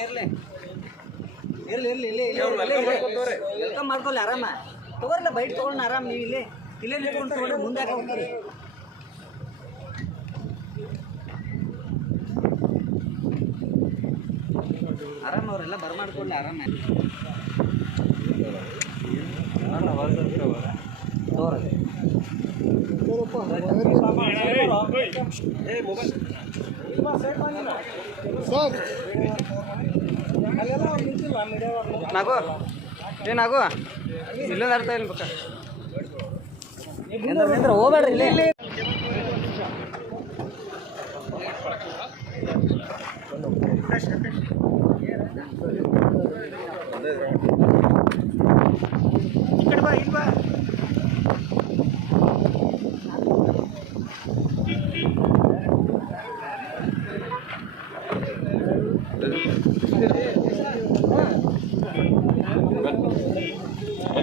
ಇರ್ಲಿ. ಇರ್ಲಿ ಇಲ್ಲೇ ಇಲ್ಲೇ ವೆಲ್ಕಮ್ ಮಾಡ್ಕೊಳ್ಳಿ, ಆರಾಮ. ತಗೋರ್ಲ ಬೈಟ್ ತೊಗೊಂಡು ಆರಾಮ ನೀವು ಇಲ್ಲೇ. ಇಲ್ಲೇ ನಿಂತ್ಕೊಂಡು ತಗೊಂಡ್ರೆ ಮುಂದೆ ಹೋಗ್ತೀರಿ? ಆರಾಮ ಅವರೆಲ್ಲ ಬರ್ಮಾಡ್ಕೊಳ್ಳಿ, ಆರಾಮ. ತೋರಿ ನಾಗು, ಏ ನಾಗು, ಇಲ್ಲೊಂದು ಅರ್ಥ ಇಲ್ಲ ಬಕ್ಕ ಎಂದ್ರ ಹೋಗ್ಬೇಡ್ರಿ ಇಲ್ಲೇ. ಇಲ್ಲೇ ಈ ಕಡೆ ಬಾ ಇಲ್ಲಿ ಬಾ Thank you.